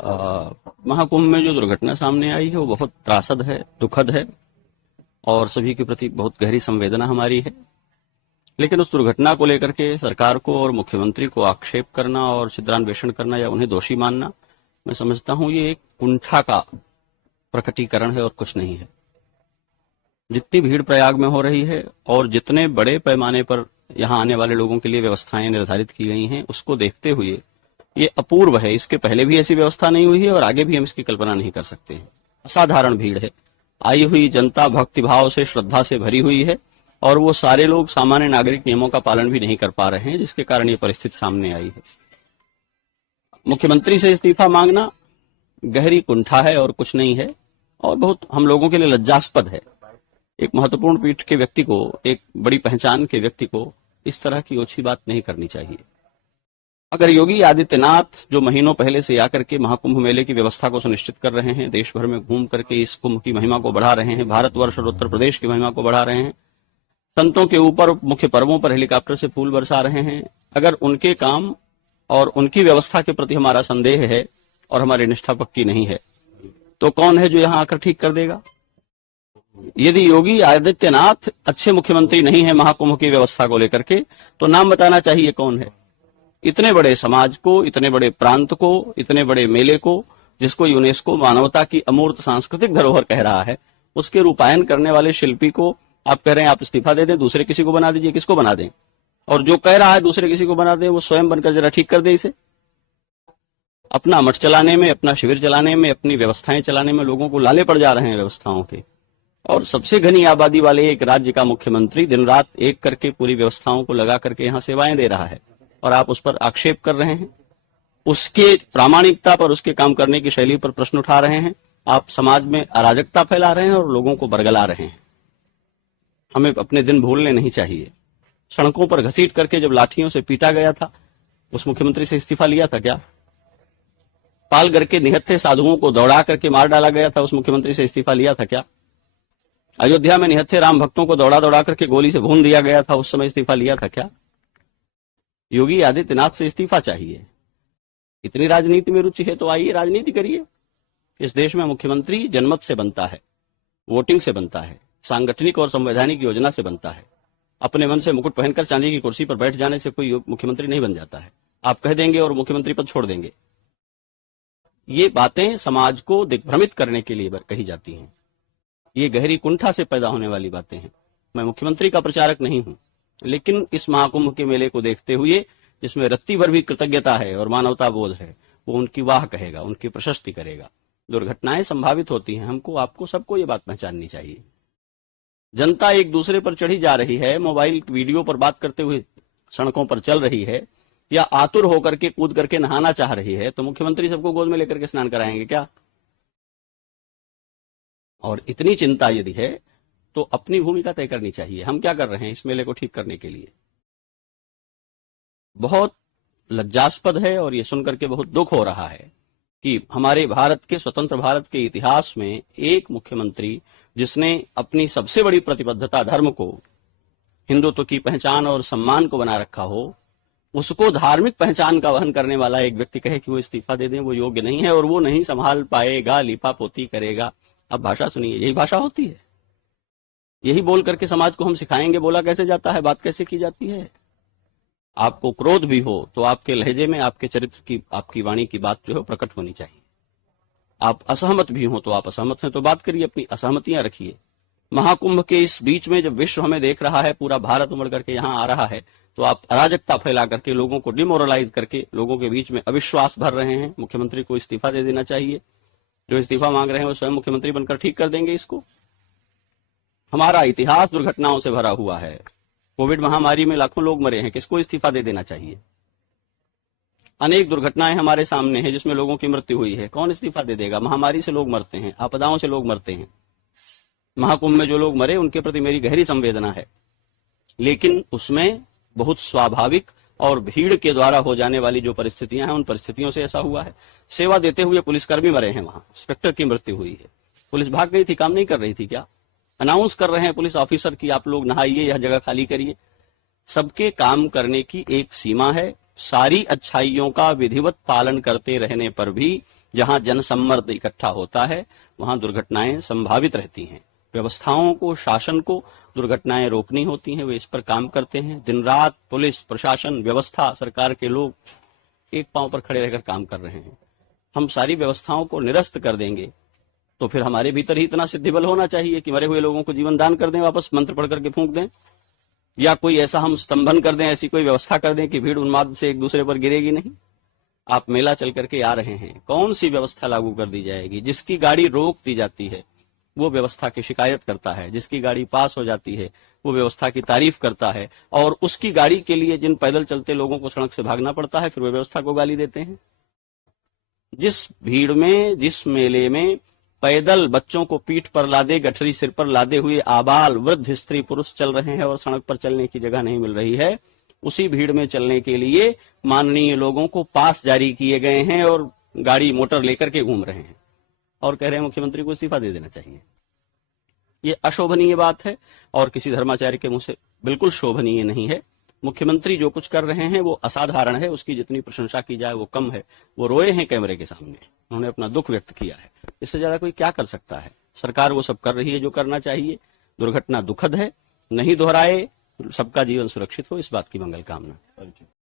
महाकुंभ में जो दुर्घटना सामने आई है वो बहुत त्रासद है, दुखद है और सभी के प्रति बहुत गहरी संवेदना हमारी है। लेकिन उस दुर्घटना को लेकर के सरकार को और मुख्यमंत्री को आक्षेप करना और छिद्रान्वेषण करना या उन्हें दोषी मानना, मैं समझता हूं ये एक कुंठा का प्रकटीकरण है और कुछ नहीं है। जितनी भीड़ प्रयाग में हो रही है और जितने बड़े पैमाने पर यहां आने वाले लोगों के लिए व्यवस्थाएं निर्धारित की गई हैं, उसको देखते हुए ये अपूर्व है। इसके पहले भी ऐसी व्यवस्था नहीं हुई है और आगे भी हम इसकी कल्पना नहीं कर सकते हैं। असाधारण भीड़ है, आई हुई जनता भक्तिभाव से, श्रद्धा से भरी हुई है और वो सारे लोग सामान्य नागरिक नियमों का पालन भी नहीं कर पा रहे हैं, जिसके कारण ये परिस्थिति सामने आई है। मुख्यमंत्री से इस्तीफा मांगना गहरी कुंठा है और कुछ नहीं है और बहुत हम लोगों के लिए लज्जास्पद है। एक महत्वपूर्ण पीठ के व्यक्ति को, एक बड़ी पहचान के व्यक्ति को इस तरह की ओछी बात नहीं करनी चाहिए। अगर योगी आदित्यनाथ जो महीनों पहले से आकर के महाकुंभ मेले की व्यवस्था को सुनिश्चित कर रहे हैं, देश भर में घूम करके इस कुंभ की महिमा को बढ़ा रहे हैं, भारतवर्ष और उत्तर प्रदेश की महिमा को बढ़ा रहे हैं, संतों के ऊपर मुख्य पर्वों पर हेलीकॉप्टर से फूल बरसा रहे हैं, अगर उनके काम और उनकी व्यवस्था के प्रति हमारा संदेह है और हमारी निष्ठा पक्की नहीं है, तो कौन है जो यहां आकर ठीक कर देगा? यदि योगी आदित्यनाथ अच्छे मुख्यमंत्री नहीं है महाकुंभ की व्यवस्था को लेकर के, तो नाम बताना चाहिए कौन है। इतने बड़े समाज को, इतने बड़े प्रांत को, इतने बड़े मेले को, जिसको यूनेस्को मानवता की अमूर्त सांस्कृतिक धरोहर कह रहा है, उसके रूपायन करने वाले शिल्पी को आप कह रहे हैं आप इस्तीफा दे दें, दूसरे किसी को बना दीजिए। किसको बना दें? और जो कह रहा है दूसरे किसी को बना दें, वो स्वयं बनकर जरा ठीक कर दे इसे। अपना मठ चलाने में, अपना शिविर चलाने में, अपनी व्यवस्थाएं चलाने में लोगों को लाले पड़ जा रहे हैं व्यवस्थाओं के। और सबसे घनी आबादी वाले एक राज्य का मुख्यमंत्री दिन रात एक करके पूरी व्यवस्थाओं को लगा करके यहां सेवाएं दे रहा है और आप उस पर आक्षेप कर रहे हैं, उसके प्रामाणिकता पर, उसके काम करने की शैली पर प्रश्न उठा रहे हैं। आप समाज में अराजकता फैला रहे हैं और लोगों को बरगला रहे हैं। हमें अपने दिन भूलने नहीं चाहिए। सड़कों पर घसीट करके जब लाठियों से पीटा गया था, उस मुख्यमंत्री से इस्तीफा लिया था क्या? पालघर के निहत्थे साधुओं को दौड़ा करके मार डाला गया था, उस मुख्यमंत्री से इस्तीफा लिया था क्या? अयोध्या में निहत्थे राम भक्तों को दौड़ा दौड़ा करके गोली से भून दिया गया था, उस समय इस्तीफा लिया था क्या? योगी आदित्यनाथ से इस्तीफा चाहिए। इतनी राजनीति में रुचि है तो आइए राजनीति करिए। इस देश में मुख्यमंत्री जनमत से बनता है, वोटिंग से बनता है, सांगठनिक और संवैधानिक योजना से बनता है। अपने मन से मुकुट पहनकर चांदी की कुर्सी पर बैठ जाने से कोई मुख्यमंत्री नहीं बन जाता है। आप कह देंगे और मुख्यमंत्री पद छोड़ देंगे। ये बातें समाज को दिग्भ्रमित करने के लिए कही जाती हैं। ये गहरी कुंठा से पैदा होने वाली बातें हैं। मैं मुख्यमंत्री का प्रचारक नहीं हूं, लेकिन इस महाकुंभ के मेले को देखते हुए, जिसमें रत्ती भर भी कृतज्ञता है और मानवता बोध है, वो उनकी वाह कहेगा, उनकी प्रशस्ति करेगा। दुर्घटनाएं संभावित होती हैं, हमको, आपको, सबको ये बात पहचाननी चाहिए। जनता एक दूसरे पर चढ़ी जा रही है, मोबाइल वीडियो पर बात करते हुए सड़कों पर चल रही है या आतुर होकर के कूद करके नहाना चाह रही है, तो मुख्यमंत्री सबको गोद में लेकर के स्नान कराएंगे क्या? और इतनी चिंता यदि है तो अपनी भूमिका तय करनी चाहिए। हम क्या कर रहे हैं इस मेले को ठीक करने के लिए? बहुत लज्जास्पद है और ये सुनकर के बहुत दुख हो रहा है कि हमारे भारत के, स्वतंत्र भारत के इतिहास में एक मुख्यमंत्री जिसने अपनी सबसे बड़ी प्रतिबद्धता धर्म को, हिंदुत्व की पहचान और सम्मान को बना रखा हो, उसको धार्मिक पहचान का वहन करने वाला एक व्यक्ति कहे कि वो इस्तीफा दे दें, वो योग्य नहीं है और वो नहीं संभाल पाएगा, लिपापोती करेगा। अब भाषा सुनिए, यही भाषा होती है। यही बोल करके समाज को हम सिखाएंगे बोला कैसे जाता है, बात कैसे की जाती है। आपको क्रोध भी हो तो आपके लहजे में, आपके चरित्र की, आपकी वाणी की बात जो है प्रकट होनी चाहिए। आप असहमत भी हो तो आप असहमत हैं तो बात करिए, अपनी असहमतियां रखिए। महाकुंभ के इस बीच में जब विश्व हमें देख रहा है, पूरा भारत उमड़ करके यहां आ रहा है, तो आप अराजकता फैला करके, लोगों को डिमोरलाइज करके, लोगों के बीच में अविश्वास भर रहे हैं। मुख्यमंत्री को इस्तीफा दे देना चाहिए। जो इस्तीफा मांग रहे हैं वो स्वयं मुख्यमंत्री बनकर ठीक कर देंगे इसको। हमारा इतिहास दुर्घटनाओं से भरा हुआ है। कोविड महामारी में लाखों लोग मरे हैं, किसको इस्तीफा दे देना चाहिए? अनेक दुर्घटनाएं हमारे सामने हैं जिसमें लोगों की मृत्यु हुई है, कौन इस्तीफा दे देगा? महामारी से लोग मरते हैं, आपदाओं से लोग मरते हैं। महाकुंभ में जो लोग मरे उनके प्रति मेरी गहरी संवेदना है, लेकिन उसमें बहुत स्वाभाविक और भीड़ के द्वारा हो जाने वाली जो परिस्थितियां हैं, उन परिस्थितियों से ऐसा हुआ है। सेवा देते हुए पुलिसकर्मी मरे हैं, वहां इंस्पेक्टर की मृत्यु हुई है। पुलिस भाग गई थी, काम नहीं कर रही थी क्या? अनाउंस कर रहे हैं पुलिस ऑफिसर की आप लोग नहाइए, यह जगह खाली करिए। सबके काम करने की एक सीमा है। सारी अच्छाइयों का विधिवत पालन करते रहने पर भी जहां जनसम्मर्द इकट्ठा होता है वहां दुर्घटनाएं संभावित रहती हैं। व्यवस्थाओं को, शासन को दुर्घटनाएं रोकनी होती हैं, वे इस पर काम करते हैं। दिन रात पुलिस प्रशासन, व्यवस्था, सरकार के लोग एक पांव पर खड़े रहकर काम कर रहे हैं। हम सारी व्यवस्थाओं को निरस्त कर देंगे तो फिर हमारे भीतर ही इतना सिद्धिबल होना चाहिए कि मरे हुए लोगों को जीवन दान कर दें, वापस मंत्र पढ़ करके फूंक दें, या कोई ऐसा हम स्तंभन कर दें, ऐसी कोई व्यवस्था कर दें कि भीड़ उन्माद से एक दूसरे पर गिरेगी नहीं। आप मेला चल करके आ रहे हैं, कौन सी व्यवस्था लागू कर दी जाएगी? जिसकी गाड़ी रोक दी जाती है वो व्यवस्था की शिकायत करता है, जिसकी गाड़ी पास हो जाती है वो व्यवस्था की तारीफ करता है, और उसकी गाड़ी के लिए जिन पैदल चलते लोगों को सड़क से भागना पड़ता है फिर वो व्यवस्था को गाली देते हैं। जिस भीड़ में, जिस मेले में पैदल बच्चों को पीठ पर लादे, गठरी सिर पर लादे हुए आबाल वृद्ध स्त्री पुरुष चल रहे हैं और सड़क पर चलने की जगह नहीं मिल रही है, उसी भीड़ में चलने के लिए माननीय लोगों को पास जारी किए गए हैं और गाड़ी मोटर लेकर के घूम रहे हैं और कह रहे हैं मुख्यमंत्री को इस्तीफा दे देना चाहिए। ये अशोभनीय बात है और किसी धर्माचार्य के मुंह से बिल्कुल शोभनीय नहीं है। मुख्यमंत्री जो कुछ कर रहे हैं वो असाधारण है, उसकी जितनी प्रशंसा की जाए वो कम है। वो रोए हैं कैमरे के सामने, उन्होंने अपना दुख व्यक्त किया है, इससे ज्यादा कोई क्या कर सकता है? सरकार वो सब कर रही है जो करना चाहिए। दुर्घटना दुखद है, नहीं दोहराए, सबका जीवन सुरक्षित हो, इस बात की मंगल कामना।